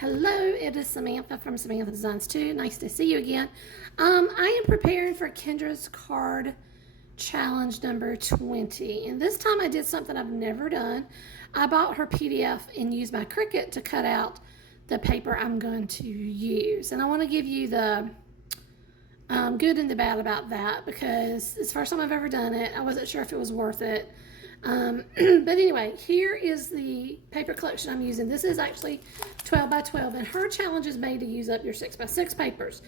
Hello, it is Samantha from Samantha Designs 2. Nice to see you again. I am preparing for Kendra's card challenge number 20. And this time I did something I've never done. I bought her PDF and used my Cricut to cut out the paper I'm going to use. And I want to give you the good and the bad about that because it's the first time I've ever done it. I wasn't sure if it was worth it. But anyway, here is the paper collection I'm using. This is actually 12 by 12, and her challenge is made to use up your 6 by 6 papers.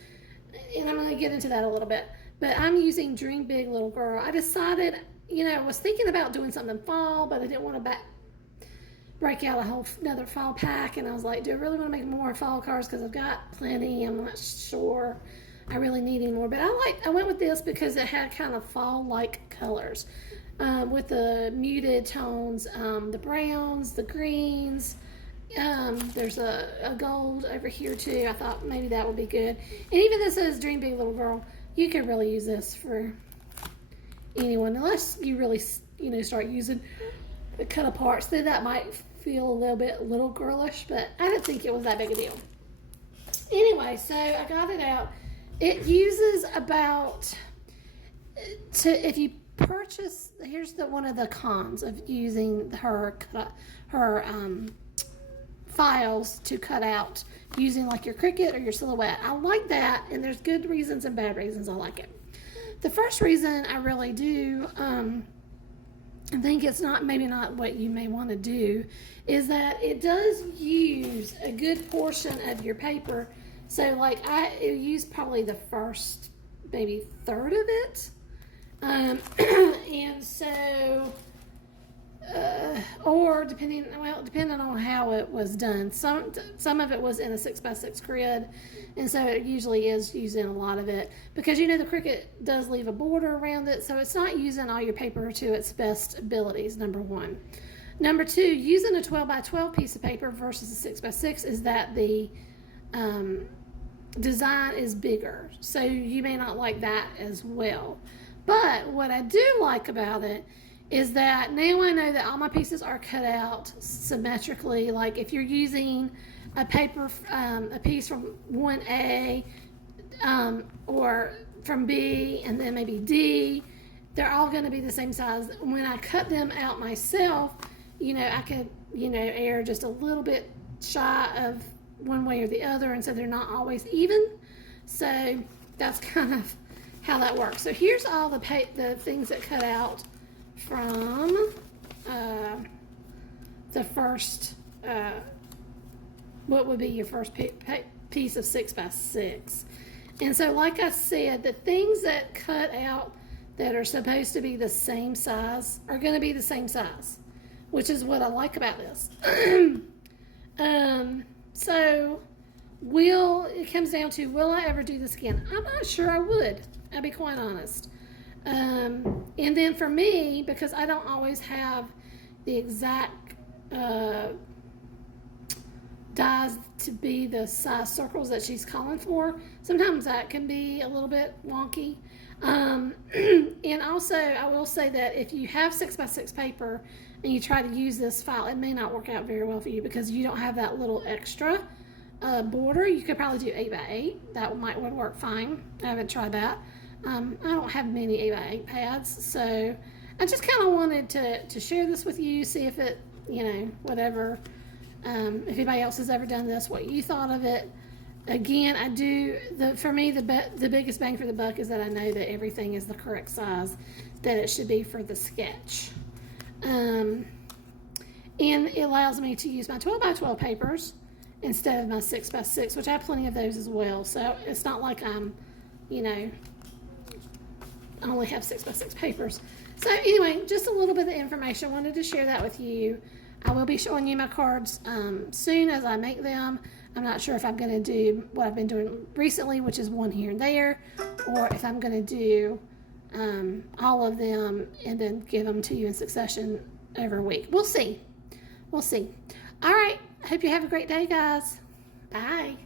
And I'm going to get into that a little bit. But I'm using Dream Big Little Girl. I decided, I was thinking about doing something fall, but I didn't want to break out another fall pack. And I was like, do I really want to make more fall cards? Because I've got plenty. I'm not sure I really need any more. But I went with this because it had kind of fall-like colors. With the muted tones, the browns, the greens. There's a gold over here too. I thought maybe that would be good. And even this says Dream Big Little Girl. You could really use this for anyone, unless you really, start using the cut aparts. Then that might feel a little bit little girlish, but I didn't think it was that big a deal. Anyway, so I got it out. It uses about, if you purchase, here's one of the cons of using her files to cut out using like your Cricut or your Silhouette. I like that, and there's good reasons and bad reasons I like it. The first reason I really do, I think it's maybe not what you may want to do, is that it does use a good portion of your paper. So like it used probably the first maybe third of it. And so, or depending on how it was done, some of it was in a 6 by 6 grid, and so it usually is using a lot of it because the Cricut does leave a border around it, so it's not using all your paper to its best abilities. Number one. Number two, using a 12 by 12 piece of paper versus a 6 by 6 is that the design is bigger, so you may not like that as well. But what I do like about it is that now I know that all my pieces are cut out symmetrically. Like if you're using a piece from 1A or from B and then maybe D, they're all going to be the same size. When I cut them out myself, I could, err just a little bit shy of one way or the other, and so they're not always even. So that's kind of how that works. So here's all the things that cut out from the first, what would be your first piece of 6 by 6. And so like I said, the things that cut out that are supposed to be the same size are going to be the same size, which is what I like about this. So it comes down to, will I ever do this again? I'm not sure I would. I'll be quite honest. And then for me, because I don't always have the exact dies to be the size circles that she's calling for, sometimes that can be a little bit wonky. And also, I will say that if you have 6 by 6 paper and you try to use this file, it may not work out very well for you because you don't have that little extra border. You could probably do 8 by 8. That would work fine. I haven't tried that. I don't have many 8 by 8 pads, so I just kind of wanted to share this with you, see if it, whatever, if anybody else has ever done this, what you thought of it. Again, for me, the biggest bang for the buck is that I know that everything is the correct size that it should be for the sketch. And it allows me to use my 12 by 12 papers instead of my 6 by 6, which I have plenty of those as well. So it's not like I'm, I only have 6 by 6 papers. So anyway, just a little bit of information. I wanted to share that with you. I will be showing you my cards soon as I make them. I'm not sure if I'm going to do what I've been doing recently, which is one here and there, or if I'm going to do all of them and then give them to you in succession every week. We'll see. We'll see. All right. Hope you have a great day, guys. Bye.